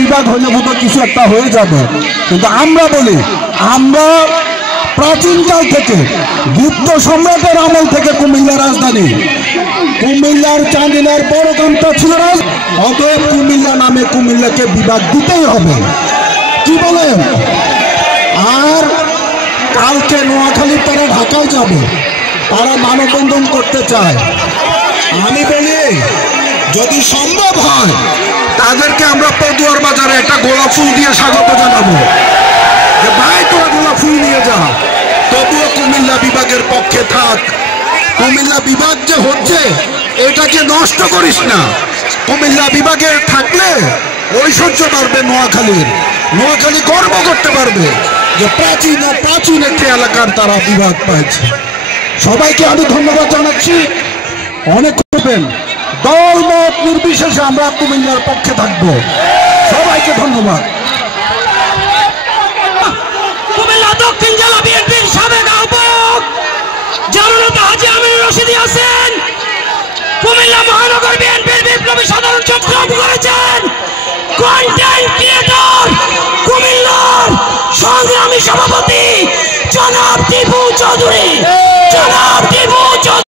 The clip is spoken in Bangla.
বিভাগ হইলে মতো কিছু একটা হয়ে যাবে। কিন্তু আমরা বলি, আমরা প্রাচীনকাল থেকে গুপ্ত সম্রাটের আমল থেকে কুমিল্লা রাজধানী, কুমিল্লার চাঁদিনার বড় গ্রামটা ছিল রাজ, অতএব কুমিল্লা নামে কুমিল্লাকে বিভাগ দিতেই হবে। কি বলেন? আর কালকে নোয়াখালী তারা ঢাকায় যাবে, তারা মানববন্ধন করতে চায়। আমি বলি যদি সম্ভব হয় তাদেরকে আমরা পদুয়ার বাজারে একটা গোলাপ ফুল দিয়ে স্বাগত জানাবো যে ভাই তোরা গোলাপ ফুল নিয়ে যা, তবুও কুমিল্লা বিভাগের পক্ষে থাক। কুমিল্লা বিভাগ যে হচ্ছে এটাকে নষ্ট করিস না। কুমিল্লা বিভাগে থাকলে ঐশ্বর্য বাড়বে নোয়াখালীর, নোয়াখালী গর্ব করতে পারবে যে প্রাচীন একটি এলাকার তারা বিভাগ পাইছে। সবাইকে আমি ধন্যবাদ জানাচ্ছি। অনেক করবেন, দল মত নির্বিশেষে আমরা কুমিল্লার পক্ষে থাকবো। সবাইকে ধন্যবাদ। কুমিল্লা দক্ষিণ জেলা বিএনপির সাবেক আহ্বায়ক জননেতা হাজী আমিনুর রশিদ আছেন, কুমিল্লা মহানগর বিএনপির বিপ্লবী সাধারণ সম্পাদক করেছেন, কন্টেন্ট ক্রিয়েটর কুমিল্লার সংগ্রামী সভাপতি জনাব টিপু চৌধুরী।